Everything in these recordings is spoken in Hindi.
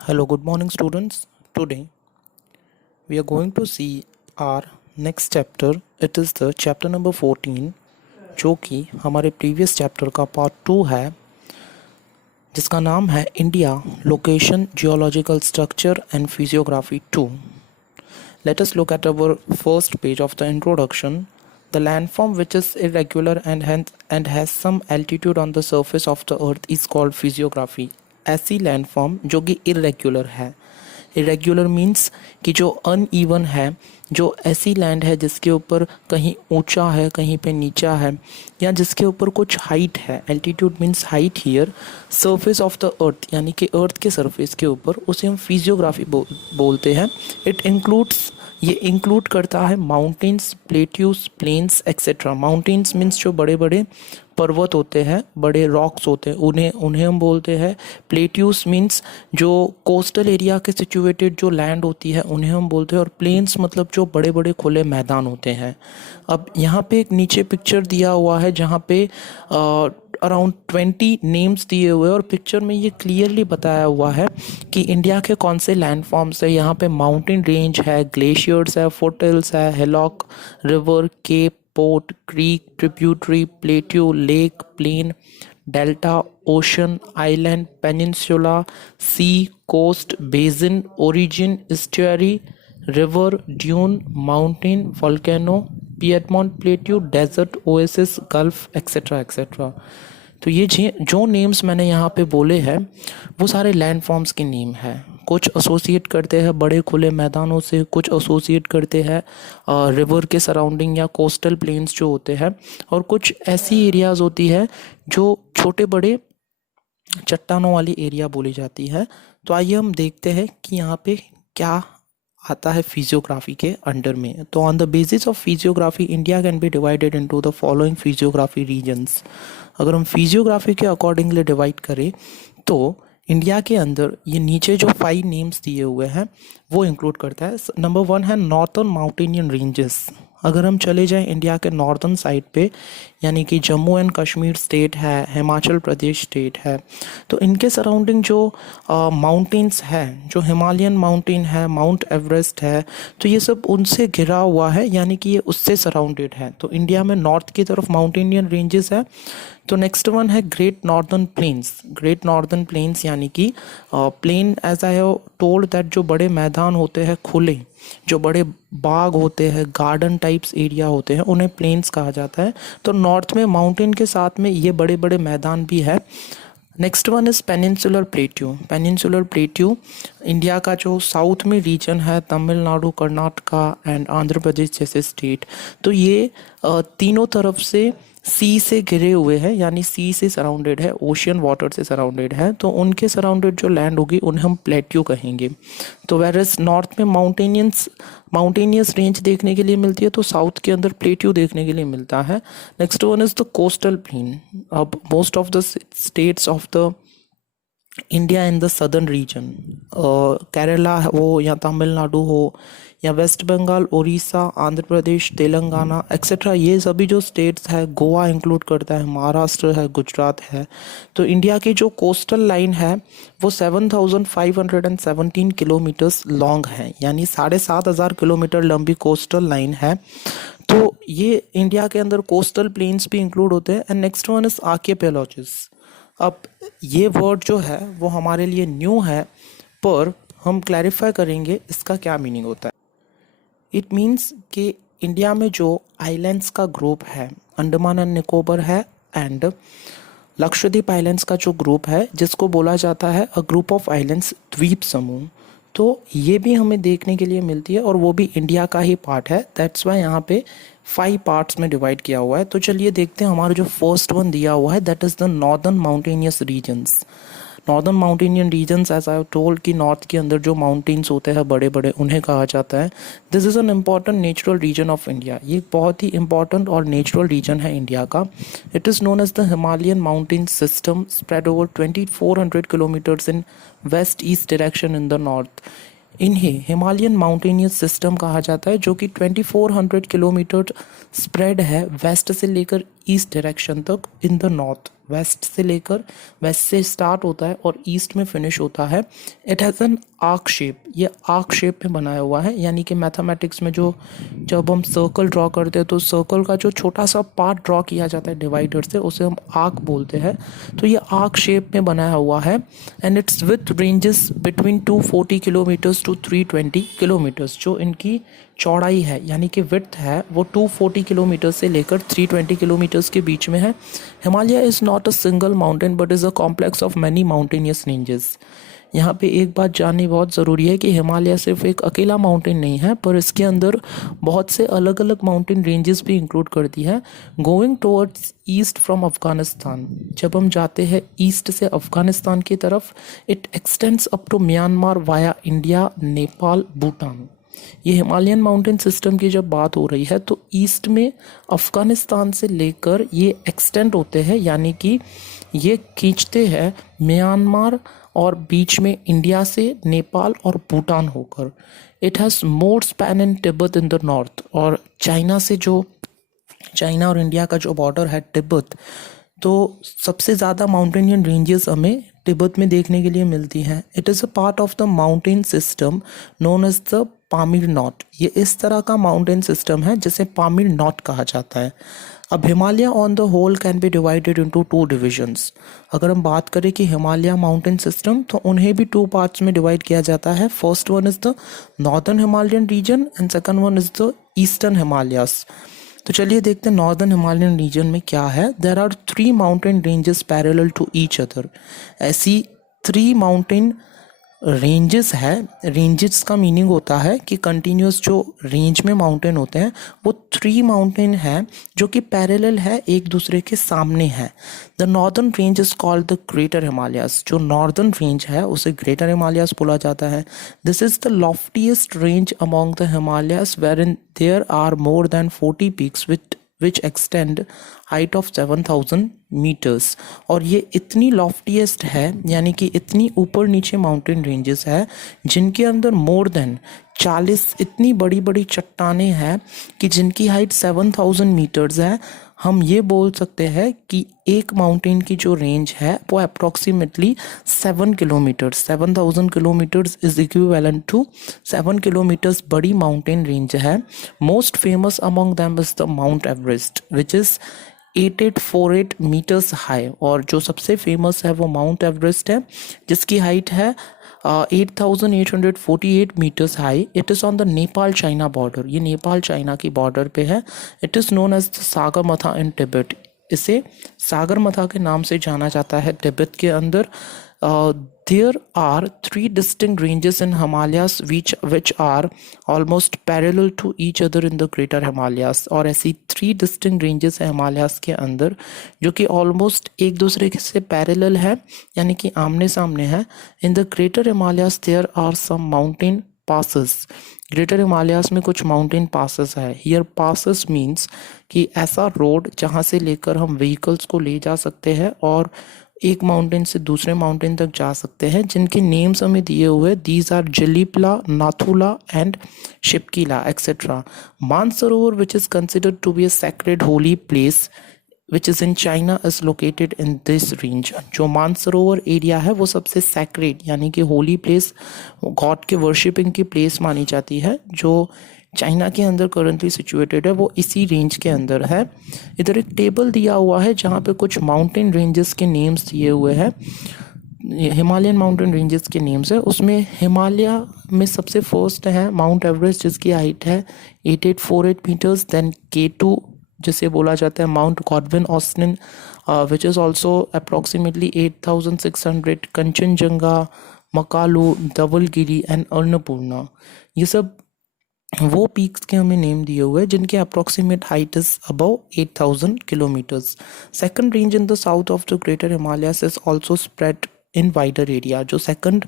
Hello, good morning, students. Today we are going to see our next chapter. It is the chapter number 14, जो कि हमारे प्रीवियस चैप्टर का पार्ट 2 है, जिसका नाम है India location geological structure and physiography 2. Let us look at our first page of the introduction. The landform which is irregular and has some altitude on the surface of the earth is called physiography. ऐसी लैंडफॉर्म जो कि इरेग्युलर है. इरेग्युलर मीन्स कि जो अनइवन है, जो ऐसी लैंड है जिसके ऊपर कहीं ऊंचा है, कहीं पे नीचा है, या जिसके ऊपर कुछ हाइट है. Altitude means height here. Surface of the earth यानी कि अर्थ के सरफेस के ऊपर, उसे हम फिजियोग्राफी बोलते हैं. ये इंक्लूड करता है mountains, plateaus, plains etcetera. Mountains means जो बड़े बड़े पर्वत होते हैं, बड़े रॉक्स होते हैं, उन्हें हम बोलते हैं प्लेट्यूज. मीन्स जो कोस्टल एरिया के सिचुएटेड जो लैंड होती है उन्हें हम बोलते हैं. और प्लेन्स मतलब जो बड़े बड़े खुले मैदान होते हैं. अब यहाँ पे एक नीचे पिक्चर दिया हुआ है जहाँ पे अराउंड 20 नेम्स दिए हुए हैं, और पिक्चर में ये क्लियरली बताया हुआ है कि इंडिया के कौन से लैंडफॉर्म्स है. यहाँ पे माउंटेन रेंज है, ग्लेशियर्स है, फुटहिल्स है, hillock, river, cape, port, creek, tributary, plateau, lake, plain, delta, ocean, island, peninsula, sea, coast, basin, origin, estuary, river, dune, mountain, volcano, piedmont plateau, desert, oasis, gulf etcetera etcetera. तो ये जो नेम्स मैंने यहाँ पे बोले हैं वो सारे लैंडफॉर्म्स के नेम हैं. कुछ एसोसिएट करते हैं बड़े खुले मैदानों से, कुछ एसोसिएट करते हैं रिवर के सराउंडिंग या कोस्टल प्लेन्स जो होते हैं, और कुछ ऐसी एरियाज़ होती है जो छोटे बड़े चट्टानों वाली एरिया बोली जाती है. तो आइए हम देखते हैं कि यहाँ पे क्या आता है फिजियोग्राफी के अंडर में. तो on the basis of physiography India can be divided into the following physiography regions. अगर हम फिजियोग्राफी के अकॉर्डिंगली डिवाइड करें तो इंडिया के अंदर ये नीचे जो 5 नेम्स दिए हुए हैं वो इंक्लूड करता है. नंबर 1 है नॉर्थर्न माउंटेनियन रेंजेस. अगर हम चले जाएं इंडिया के नॉर्दर्न साइड पे, यानी कि जम्मू एंड कश्मीर स्टेट है, हिमाचल प्रदेश स्टेट है, तो इनके सराउंडिंग जो माउंटेन्स है, जो हिमालयन माउंटेन है, माउंट एवरेस्ट है, तो ये सब उनसे घिरा हुआ है, यानी कि ये उससे सराउंडेड है. तो इंडिया में नॉर्थ की तरफ माउंटेनियन रेंजेस है. तो नेक्स्ट वन है great northern plains. Great northern plains यानी कि plain, as I have told that, जो बड़े मैदान होते हैं खुले, जो बड़े बाग होते हैं, गार्डन टाइप्स एरिया होते हैं, उन्हें प्लेन्स कहा जाता है. तो नॉर्थ में माउंटेन के साथ में ये बड़े बड़े मैदान भी है. Next one is peninsular plateau. Peninsular plateau India का जो साउथ में रीजन है, तमिलनाडु, कर्नाटका एंड आंध्र प्रदेश जैसे स्टेट, तो ये तीनों तरफ से सी से घिरे हुए हैं, यानी सी से सराउंडेड है, ओशियन वाटर से सराउंडेड है. तो उनके सराउंडेड जो लैंड होगी उन्हें हम प्लेट्यू कहेंगे. तो वेरएस नॉर्थ में माउंटेनियस रेंज देखने के लिए मिलती है, तो साउथ के अंदर प्लेट्यू देखने के लिए मिलता है. Next one is the coastal plain. अब most of the states of the India in the southern region, Kerala हो या तमिलनाडु हो या वेस्ट बंगाल, उड़ीसा, आंध्र प्रदेश, तेलंगाना एक्सेट्रा, ये सभी जो स्टेट्स है, गोवा इंक्लूड करता है, महाराष्ट्र है, गुजरात है. तो इंडिया की जो कोस्टल लाइन है वो 7,517 किलोमीटर्स लॉन्ग है, यानी 7,500 किलोमीटर लंबी कोस्टल लाइन है. तो ये इंडिया के अंदर कोस्टल प्लेन्स भी इंक्लूड होते हैं. And next one is archipelagos. अब ये वर्ड जो है वो हमारे लिए न्यू है, पर हम क्लैरिफाई करेंगे इसका क्या मीनिंग होता है. इट मीन्स कि इंडिया में जो आइलैंड्स का ग्रुप है, अंडमान एंड निकोबर है एंड लक्षद्वीप आइलैंड्स का जो ग्रुप है, जिसको बोला जाता है अ ग्रुप ऑफ आइलैंड्स, द्वीप समूह, तो ये भी हमें देखने के लिए मिलती है और वो भी इंडिया का ही पार्ट है. दैट्स वाई यहाँ पे 5 पार्ट्स में डिवाइड किया हुआ है. तो चलिए देखते हैं. हमारा जो फर्स्ट वन दिया हुआ है that is the northern mountainous regions. Northern mountainous regions, as I have told, कि नॉर्थ के अंदर जो माउंटेन्स होते हैं बड़े बड़े, उन्हें कहा जाता है. This is an important natural region of India. ये बहुत ही इंपॉर्टेंट और नेचुरल रीजन है इंडिया का. It is known as the Himalayan mountain system spread over 2400 kilometres in west east direction in the north. इन्हें हिमालयन माउंटेनियस सिस्टम कहा जाता है, जो कि 2400 किलोमीटर स्प्रेड है वेस्ट से लेकर ईस्ट डायरेक्शन तक इन द नॉर्थ, वेस्ट से लेकर, वेस्ट से स्टार्ट होता है और ईस्ट में फिनिश होता है। It has an arc shape, ये आर्क शेप में बनाया हुआ है, यानी कि मैथमेटिक्स में जो जब हम सर्कल ड्रॉ करते हैं तो सर्कल का जो छोटा सा पार्ट ड्रॉ किया जाता है डिवाइडर से, उसे हम आर्क बोलते हैं। तो ये आर्क शेप में बनाया हुआ है and its with ranges between 240 kilometres to 320 kilometres. जो इनकी चौड़ाई है यानी कि विड्थ है वो 240 किलोमीटर से लेकर 320 किलोमीटर्स के बीच में है। Himalaya is not a single mountain but is a complex of many mountainous ranges. यहाँ पे एक बात जाननी बहुत ज़रूरी है कि हिमालय सिर्फ एक अकेला माउंटेन नहीं है, पर इसके अंदर बहुत से अलग अलग माउंटेन रेंजेस भी इंक्लूड करती है। Going towards east from Afghanistan, जब हम जाते हैं ईस्ट से अफ़गानिस्तान की तरफ, it extends up to Myanmar via India, Nepal, Bhutan. ये हिमालयन माउंटेन सिस्टम की जब बात हो रही है तो ईस्ट में अफ़गानिस्तान से लेकर ये एक्सटेंड होते हैं, यानी कि ये खींचते हैं म्यांमार और बीच में इंडिया से नेपाल और भूटान होकर। It has more span in Tibet in the north, और चाइना से जो चाइना और इंडिया का जो बॉर्डर है तिब्बत, तो सबसे ज़्यादा माउंटेनियन रेंजेस हमें तिब्बत में देखने के लिए मिलती हैं। It is a part of the mountain system known as the Pamir knot. ये इस तरह का माउंटेन सिस्टम है जिसे पामीर नॉट कहा जाता है। अब Himalaya on the whole can be divided into 2 divisions. अगर हम बात करें कि हिमालय माउंटेन सिस्टम, तो उन्हें भी 2 पार्ट्स में डिवाइड किया जाता है। First one is the northern Himalayan region and second one is the eastern Himalayas. तो चलिए देखते हैं नॉर्दर्न हिमालयन रीजन में क्या है। There are 3 mountain ranges parallel to each other. ऐसी 3 माउंटेन रेंजेस है। रेंजेस का मीनिंग होता है कि कंटिन्यूस जो रेंज में माउंटेन होते हैं वो 3 माउंटेन है जो कि पैरेलल है, एक दूसरे के सामने है। The northern range is called the greater Himalayas. जो नॉर्दर्न रेंज है उसे ग्रेटर हिमालयस बोला जाता है। This is the loftiest range among the Himalayas where in there are more than 40 peaks which extend height of 7,000 meters। और ये इतनी लॉफ्टीएस्ट है, यानी कि इतनी ऊपर नीचे माउंटेन रेंजेस है जिनके अंदर मोर देन 40 इतनी बड़ी बड़ी चट्टानें हैं कि जिनकी हाइट 7,000 मीटर्स है। हम ये बोल सकते हैं कि एक माउंटेन की जो रेंज है वो approximately 7 kilometres, 7,000 kilometres is equivalent to 7 kilometres बड़ी माउंटेन रेंज है। Most famous among them is the Mount Everest which is 8848 metres high. और जो सबसे फेमस है वो माउंट एवरेस्ट है जिसकी हाइट है 8,848 metres high. It is on the Nepal China border. ये नेपाल चाइना की बॉर्डर पे है। It is known as the Sagarmatha in Tibet. इसे सागरमाथा के नाम से जाना जाता है तिब्बत के अंदर। There are 3 distinct ranges in Himalayas which are almost parallel to each other in the Greater Himalayas। और ऐसी 3 distinct ranges हैं हिमालयास के अंदर जो कि ऑलमोस्ट एक दूसरे से पैरेलल है, यानी कि आमने सामने है। In the greater Himalayas there are some mountain passes. Greater Himalayas में कुछ माउंटेन पासेस है। हियर पासेस मीन्स कि ऐसा रोड जहाँ से लेकर हम व्हीकल्स को ले जा सकते हैं और एक माउंटेन से दूसरे माउंटेन तक जा सकते हैं, जिनके नेम्स हमें दिए हुए। These are Jelepla, Nathula and Shipkila etcetera. Mansarovar which is considered to be a sacred holy place which is in China is located in this range. जो मानसरोवर एरिया है वो सबसे सैक्रेड यानी कि होली प्लेस, गॉड के वर्शिपिंग की प्लेस मानी जाती है, जो चाइना के अंदर करंटली सिचुएटेड है, वो इसी रेंज के अंदर है। इधर एक टेबल दिया हुआ है जहाँ पे कुछ माउंटेन रेंजेस के नेम्स दिए हुए हैं, हिमालयन माउंटेन रेंजेस के नेम्स है। उसमें हिमालय में सबसे फर्स्ट है माउंट एवरेस्ट जिसकी हाइट है 8848 मीटर्स। देन K2 जिसे बोला जाता है mount Godwin Austen which is also approximately 8,600। Kanchenjunga, Makalu, Dhaulagiri and Annapurna, ये सब वो पीक्स के हमें नेम दिए हुए हैं जिनके approximate height is above 8,000 kilometres. Second range in the south of the greater Himalayas is also spread in wider area. जो सेकंड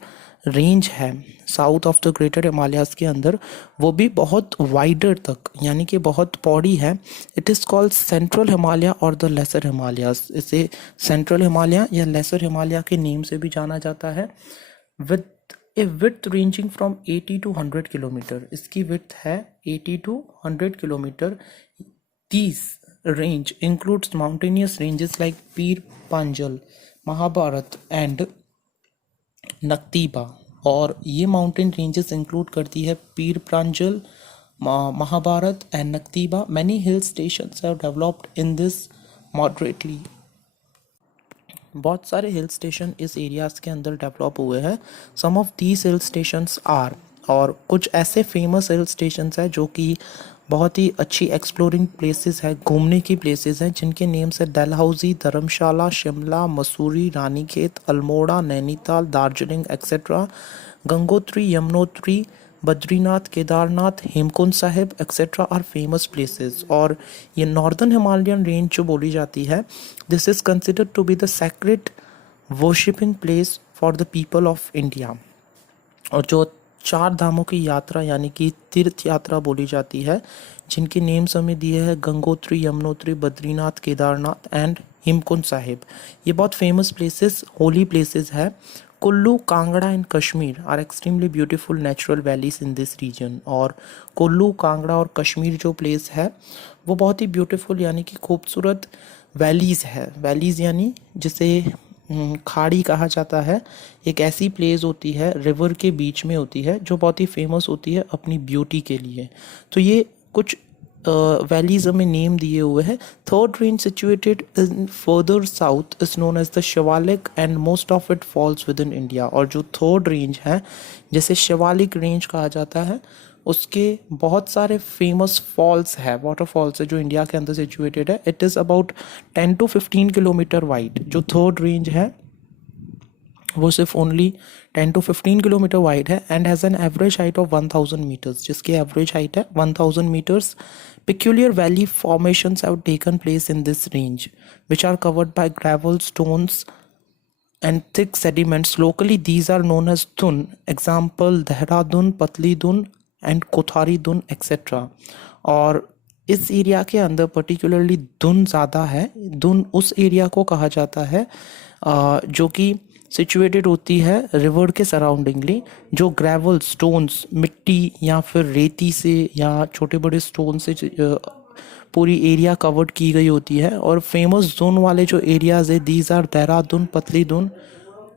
रेंज है south of the greater Himalayas के अंदर वो भी बहुत वाइडर तक यानी कि बहुत पौड़ी है। It is called central Himalaya और द लेसर हिमालयस। इसे सेंट्रल हिमालय या लेसर हिमालय के नेम से भी जाना जाता है। With a width ranging from 80 to 100 kilometre. इसकी विड्थ है 80 to 100 kilometre. range includes mountainous ranges like Pir Panjal, Mahabharat and Nagtibba. और ये माउंटेन रेंजेस इंक्लूड करती है Pir Panjal, Mahabharat and Nagtibba. Many hill stations have developed in this moderately. बहुत सारे हिल स्टेशन इस एरियाज के अंदर डेवलप हुए हैं। Some of these hill stations are, और कुछ ऐसे फेमस हिल स्टेशंस हैं जो कि बहुत ही अच्छी एक्सप्लोरिंग प्लेसेस है, घूमने की प्लेसेस हैं, जिनके नेम्स है Dalhousie, Dharamshala, Shimla, Mussoorie, Ranikhet, Almora, Nainital, Darjeeling etcetera. Gangotri, Yamunotri, Badrinath, Kedarnath, Hemkund Sahib etcetera are famous places. और ये नॉर्दर्न हिमालयन रेंज जो बोली जाती है, this is considered to be the sacred worshipping place for the people of India. और जो चार धामों की यात्रा यानी कि तीर्थ यात्रा बोली जाती है, जिनके नेम्स हमें दिए हैं गंगोत्री, यमुनोत्री, बद्रीनाथ, केदारनाथ एंड हेमकुंड साहिब। ये बहुत फेमस प्लेसेस, होली प्लेसेस है। Kullu, Kangra and Kashmir are extremely beautiful natural valleys in this region. और कुल्लू, कांगड़ा और कश्मीर जो प्लेस है वो बहुत ही ब्यूटीफुल यानी कि खूबसूरत वैलीज़ है। वैलीज़ यानी जिसे खाड़ी कहा जाता है। एक ऐसी प्लेस होती है, रिवर के बीच में होती है, जो बहुत ही फेमस होती है अपनी ब्यूटी के लिए। तो ये कुछ वैलीज हमें नेम दिए हुए हैं। Third range situated in further south is known as the Shivalik and most of it falls within India. और जो थर्ड रेंज है, जैसे शिवालिक रेंज कहा जाता है, उसके बहुत सारे फेमस फॉल्स है, वाटरफॉल्स है जो इंडिया के अंदर सिचुएटेड है। It is about 10 to 15 kilometre wide. जो थर्ड रेंज है वो सिर्फ ओनली 10 to 15 किलोमीटर वाइड है and has an average height of 1000 metres, जिसकी एवरेज हाइट है 1000 metres. Peculiar valley formations have taken place in this range, which are covered by gravel, stones, and thick sediments. Locally, these are known as Dun. Example: Dehradun, Patli Dun, and Kothari Dun, etc. और इस एरिया के अंदर पर्टिकुलरली दुन ज़्यादा है। दुन उस एरिया को कहा जाता है जो कि सिचुएटेड होती है रिवर के सराउंडिंगली, जो ग्रेवल, स्टोन्स, मिट्टी या फिर रेती से या छोटे बड़े स्टोन से पूरी एरिया कवर्ड की गई होती है। और फेमस जोन वाले जो एरियाज है, दीज आर देहरादून, पतली दून,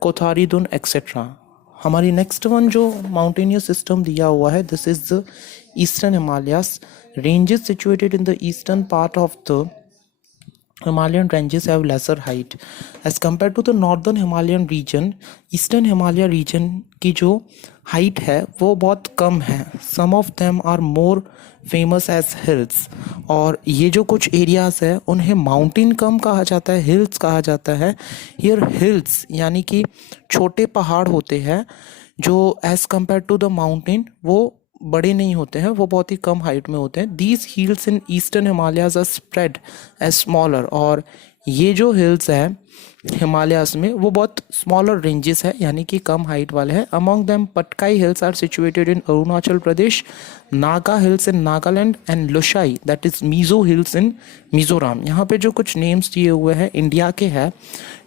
कोथारी दून एक्सेट्रा। हमारी नेक्स्ट वन जो माउंटेनियस सिस्टम दिया हुआ है, this is the eastern Himalayas ranges situated in the eastern part of the Himalayan ranges have lesser height as compared to the northern Himalayan region. Eastern Himalaya region की जो हाइट है वो बहुत कम है। Some of them are more famous as hills. और ये जो कुछ एरियाज है उन्हें माउंटेन कम कहा जाता है, हिल्स कहा जाता है। Here hills यानी कि छोटे पहाड़ होते हैं जो as compare to the mountain वो बड़े नहीं होते हैं, वो बहुत ही कम हाइट में होते हैं। These hills in eastern Himalayas are spread as smaller. और ये जो हिल्स हैं हिमालयाज में वो बहुत स्मॉलर रेंजेस है यानी कि कम हाइट वाले हैं। Among them Patkai hills are situated in Arunachal Pradesh, Naga hills in Nagaland and Lushai that is Mizo hills in Mizoram. यहाँ पे जो कुछ नेम्स दिए हुए हैं इंडिया के हैं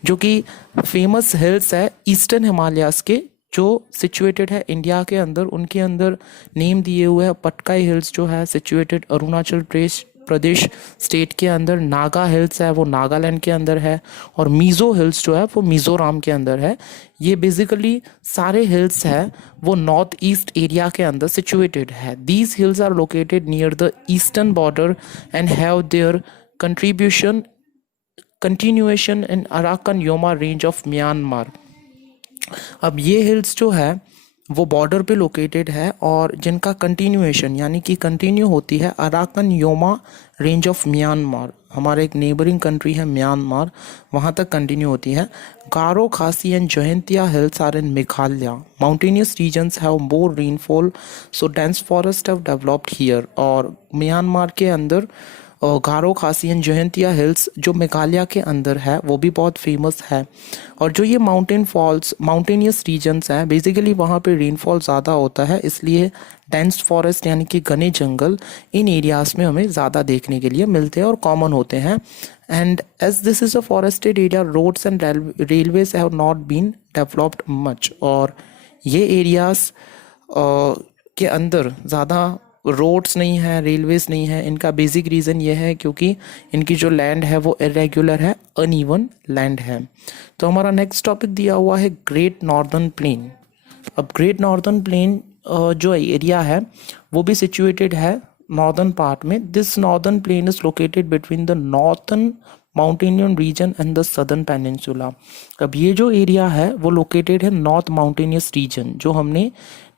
जो कि फेमस हिल्स है ईस्टर्न हिमालयाज के जो सिचुएटेड है इंडिया के अंदर, उनके अंदर नेम दिए हुए हैं। पटकाई हिल्स जो है सिचुएटेड अरुणाचल प्रदेश स्टेट के अंदर, नागा हिल्स है वो नागालैंड के अंदर है, और मीज़ो हिल्स जो है वो मिज़ोरम के अंदर है। ये बेसिकली सारे हिल्स है वो नॉर्थ ईस्ट एरिया के अंदर सिचुएटेड है। These hills are located near the eastern border and have their continuation in Arakan Yoma range of Myanmar. अब ये हिल्स जो है वो बॉर्डर पे लोकेटेड है और जिनका कंटिन्यूएशन यानी कि कंटिन्यू होती है Arakan Yoma range of Myanmar, हमारे एक नेबरिंग कंट्री है म्यांमार, वहाँ तक कंटिन्यू होती है। Garo, Khasi and Jaintia hills are in Meghalaya. Mountainous regions have more rainfall so dense forest have developed here. और म्यांमार के अंदर गारो, खासी एंड जयंतिया हिल्स जो मेघालय के अंदर है वो भी बहुत फेमस है। और जो ये माउंटेनियस रीजन्स हैं बेसिकली वहाँ पे रेनफॉल ज़्यादा होता है, इसलिए डेंस फॉरेस्ट यानी कि घने जंगल इन एरियाज़ में हमें ज़्यादा देखने के लिए मिलते हैं और कॉमन होते हैं। And as this is a forested area, roads and railways have not been developed much. और ये एरियाज़ के अंदर ज़्यादा रोड्स नहीं है, रेलवेज नहीं है। इनका बेसिक रीज़न ये है क्योंकि इनकी जो लैंड है वो इरेगुलर है, अनइवन लैंड है। तो हमारा नेक्स्ट टॉपिक दिया हुआ है ग्रेट नॉर्दर्न प्लेन। अब ग्रेट नॉर्दर्न प्लेन जो एरिया है वो भी सिचुएटेड है नॉर्दर्न पार्ट में। This northern plain is located between the northern mountainian region and the southern peninsula. अब ये जो एरिया है वो लोकेटेड है नॉर्थ माउंटेनियस रीजन, जो हमने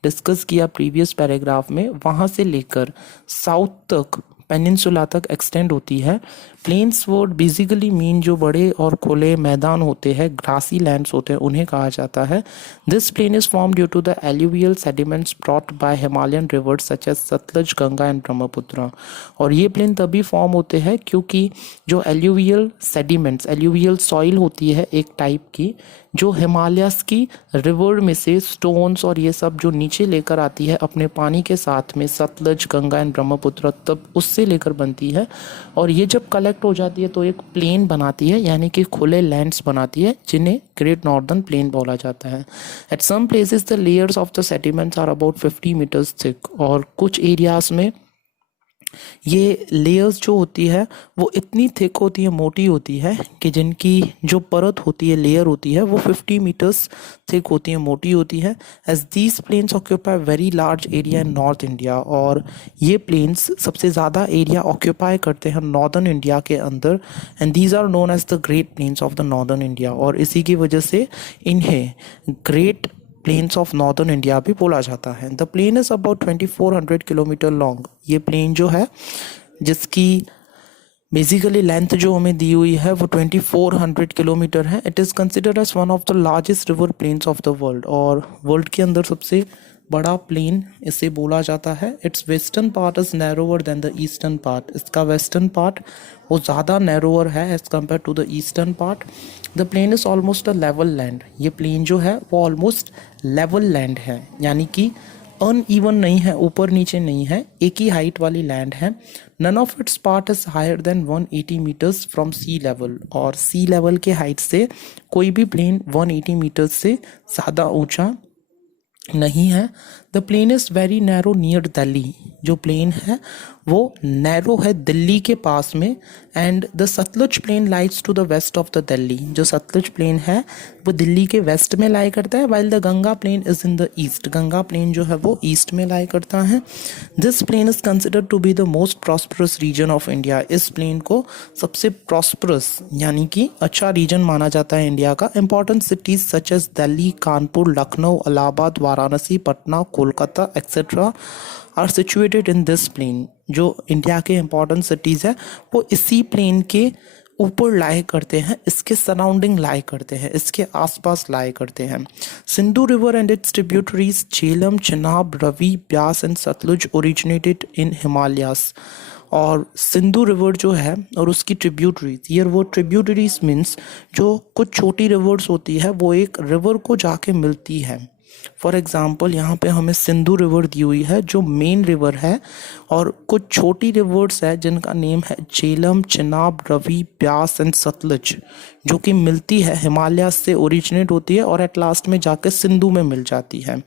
डिस्कस किया प्रीवियस पैराग्राफ में, वहाँ से लेकर साउथ तक पेनिनसुला तक एक्सटेंड होती है। प्लेन्स वर्ड बेसिकली मीन जो बड़े और खुले मैदान होते हैं, ग्रासी लैंड्स होते हैं, उन्हें कहा जाता है। This plain is form due to the alluvial sediments brought by Himalayan rivers such as Sutlej, Ganga and Brahmaputra. और ये प्लेन तभी फॉर्म होते हैं क्योंकि जो एल्यूवियल सेडिमेंट्स, एल्यूवियल सॉइल होती है एक टाइप की, जो हिमालयस की रिवर में से स्टोन्स और ये सब जो नीचे लेकर आती है अपने पानी के साथ में, सतलज, गंगा एंड ब्रह्मपुत्र, तब उससे लेकर बनती है। और ये जब कलेक्ट हो जाती है तो एक प्लेन बनाती है, यानी कि खुले लैंड्स बनाती है, जिन्हें ग्रेट नॉर्दर्न प्लेन बोला जाता है। At some places the layers of the sediments are about 50 metres thick. और कुछ एरियाज में ये लेयर्स जो होती है वो इतनी थिक होती है, मोटी होती है, कि जिनकी जो परत होती है, लेयर होती है, वो 50 मीटर्स थिक होती है, मोटी होती है। As these plains occupy very large area in north India. और ये प्लेन्स सबसे ज़्यादा एरिया ऑक्यूपाई करते हैं नॉर्दर्न इंडिया के अंदर। And these are known as the great plains of the northern India. और इसी की वजह से इन्हें great plains of northern India भी बोला जाता है। The plain is about 2400 kilometre long. ये प्लेन जो है, जिसकी बेसिकली लेंथ जो हमें दी हुई है वो 2400 किलोमीटर है। It is considered as one of the largest river plains of the world. और वर्ल्ड के अंदर सबसे बड़ा प्लेन इसे बोला जाता है। Its western part is narrower than the eastern part. इसका वेस्टर्न पार्ट वो ज़्यादा नैरोवर है as compare to the eastern part. The plain is almost a level land. ये प्लेन जो है वो ऑलमोस्ट लेवल लैंड है, यानी कि अनइवन नहीं है, ऊपर नीचे नहीं है, एक ही हाइट वाली लैंड है। None of its part is higher than 180 metres from sea level. और सी लेवल के हाइट से कोई भी प्लेन 180 मीटर्स से ज़्यादा ऊंचा नहीं है। The plain is very narrow near Delhi. जो प्लेन है वो नैरो है दिल्ली के पास में। And the Sutlej plain lies to the west of the Delhi. जो सतलुज प्लेन है वो दिल्ली के वेस्ट में लाई करता है, while the Ganga plain is in the east. Ganga plain जो है वो ईस्ट में लाई करता है। This plain is considered to be the most prosperous region of India. इस प्लेन को सबसे प्रॉस्परस यानी कि अच्छा रीजन माना जाता है इंडिया का। Important cities such as Delhi, Kanpur, Lucknow, Allahabad, Varanasi, Patna, Kolkata etcetera are situated in this plain. जो इंडिया के इंपॉर्टेंट सिटीज़ है वो इसी प्लेन के ऊपर लाई करते हैं, इसके सराउंडिंग लाई करते हैं, इसके आसपास लाई करते हैं। Sindhu river and its tributaries Jhelum, Chenab, Ravi, Beas and Sutlej originated in Himalayas. और सिंधु रिवर जो है और उसकी ट्रिब्यूटरीज, ये वो ट्रिब्यूटरीज मीन्स जो कुछ छोटी रिवर्स होती है वो एक रिवर को जाके मिलती है। फॉर एग्जाम्पल यहाँ पे हमें सिंधु रिवर दी हुई है जो मेन रिवर है, और कुछ छोटी रिवर्स है जिनका नेम है झेलम, चिनाब, रवि, ब्यास एंड सतलुज, जो कि मिलती है हिमालय से ओरिजिनेट होती है और एट लास्ट में जाके सिंधु में मिल जाती है।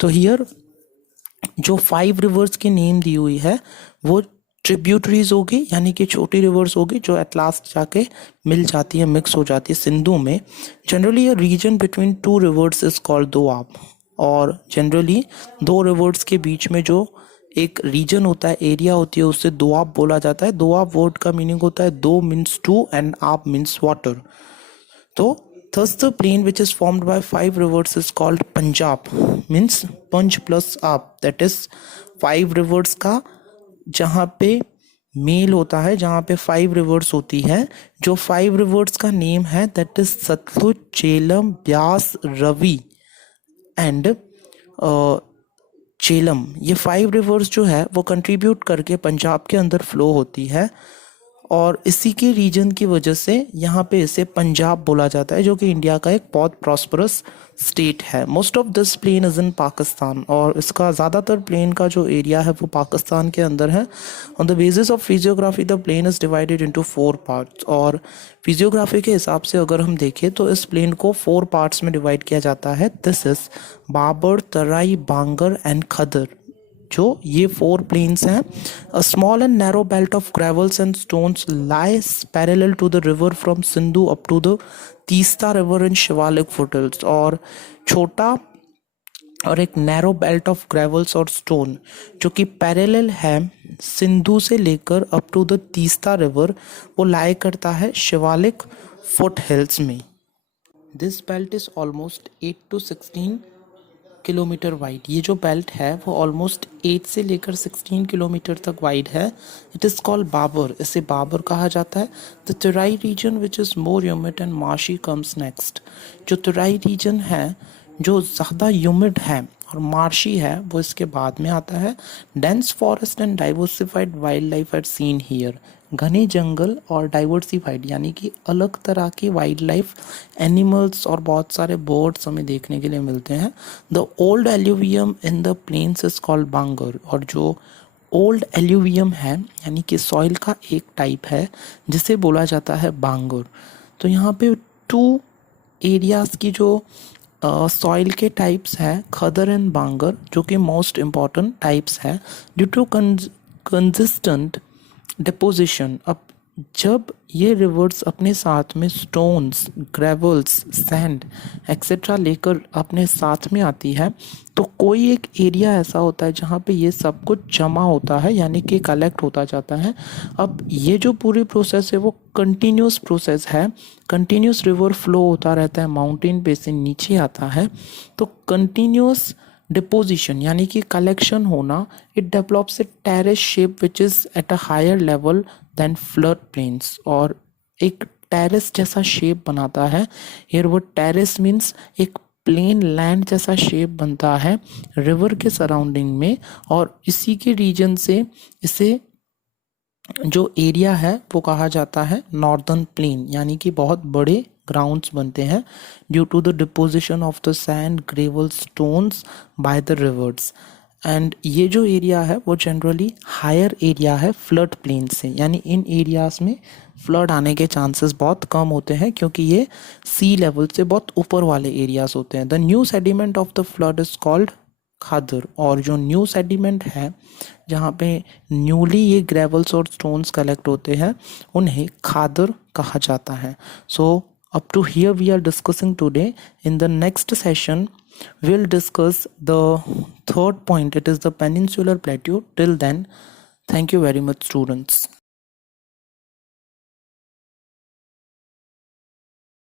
तो हियर जो 5 रिवर्स की नेम दी हुई है वो ट्रिब्यूटरीज होगी, यानी कि छोटी रिवर्स होगी जो एट लास्ट जाके मिल जाती है, मिक्स हो जाती है सिंधु में। Generally a region between 2 reverse is called Doab. और जनरली 2 रिवर्स के बीच में जो एक रीजन होता है, एरिया होती है, उससे दोआब बोला जाता है। दोआब वर्ड का मीनिंग होता है दो मीन्स 2 एंड आप मीन्स वाटर। तो thus the plain which is formed by 5 rivers is called Punjab, means पंज प्लस आप, दैट इज 5 रिवर्स का जहाँ पे मेल होता है, जहाँ पे 5 रिवर्स होती है। जो 5 रिवर्स का नेम है that is Sutlej, Jhelum, Beas, Ravi and Jhelum. ये 5 रिवर्स जो है वो कंट्रीब्यूट करके पंजाब के अंदर फ्लो होती है, और इसी के रीजन की वजह से यहाँ पे इसे पंजाब बोला जाता है, जो कि इंडिया का एक बहुत प्रॉस्परस स्टेट है। Most of this plain is in Pakistan, और इसका ज़्यादातर प्लेन का जो एरिया है वो पाकिस्तान के अंदर है। On the basis of physiography the plain is divided into 4 parts. और फिजियोग्राफी के हिसाब से अगर हम देखें तो इस प्लेन को 4 पार्ट्स में डिवाइड किया जाता है। This is Bhabar, Terai, Bangar and Khadar. जो ये 4 plains हैं. A small and narrow belt of gravels and stones lies parallel to the river from Sindhu up to the Teesta river in Shivalik foothills. और छोटा और एक नैरो बेल्ट ऑफ ग्रेवल्स और स्टोन जो कि पैरेलल है सिंधु से लेकर up to the Teesta river, वो लाई करता है शिवालिक फुट हिल्स में. This belt is almost 8 to 16 kilometre wide. ये जो बेल्ट है वो ऑलमोस्ट 8 से लेकर 16 किलोमीटर तक वाइड है. It is called Bhabar. इसे बाबर कहा जाता है. The Terai region which is more humid and marshy comes next. जो तराई रीजन है जो ज़्यादा ह्यूमिड है और मार्शी है वो इसके बाद में आता है. Dense forest and diversified wild life are seen here. घने जंगल और डाइवर्सिफाइड यानी कि अलग तरह की वाइल्ड लाइफ एनिमल्स और बहुत सारे बर्ड्स हमें देखने के लिए मिलते हैं. The old alluvium in the plains is called Bangar. और जो ओल्ड एल्यूवियम है यानी कि सॉइल का एक टाइप है जिसे बोला जाता है बांगर. तो यहाँ पे 2 एरियाज़ की जो सॉइल के टाइप्स हैं खदर एंड बांगर, जो कि मोस्ट इम्पॉर्टेंट टाइप्स हैं ड्यू टू कंसिस्टेंट डिपोजिशन. अब जब ये रिवर्स अपने साथ में स्टोन्स, ग्रेवल्स, सैंड एक्सेट्रा लेकर अपने साथ में आती है तो कोई एक एरिया ऐसा होता है जहाँ पे ये सब कुछ जमा होता है यानी कि कलेक्ट होता जाता है. अब ये जो पूरी प्रोसेस है वो कंटिन्यूस प्रोसेस है. कंटिन्यूस रिवर फ्लो होता रहता है, माउंटेन पे से नीचे आता है. तो कंटिन्यूस डिपोजिशन यानी कि कलेक्शन होना, it develops a terrace shape which is at a higher level than flood plains. और एक टेरेस जैसा शेप बनाता है. हियर वो टेरेस मीन्स एक प्लेन लैंड जैसा शेप बनता है रिवर के सराउंडिंग में. और इसी के रीजन से इसे जो एरिया है वो कहा जाता है नॉर्दर्न प्लेन यानी कि बहुत बड़े ग्राउंड्स बनते हैं due to the deposition of the sand, gravel, stones by the rivers. And ये जो एरिया है वो जनरली हायर एरिया है फ्लड प्लेन से, यानी इन एरियाज में फ्लड आने के चांसेस बहुत कम होते हैं क्योंकि ये सी लेवल से बहुत ऊपर वाले एरियाज होते हैं. The new sediment of the flood is called Khadar. और जो न्यू सेडिमेंट है जहाँ पे न्यूली ये ग्रेवल्स और स्टोन्स कलेक्ट होते हैं उन्हें खादर कहा जाता है. सो up to here we are discussing today. In the next session we'll discuss the third point, it is the peninsular plateau. Till then, thank you very much students.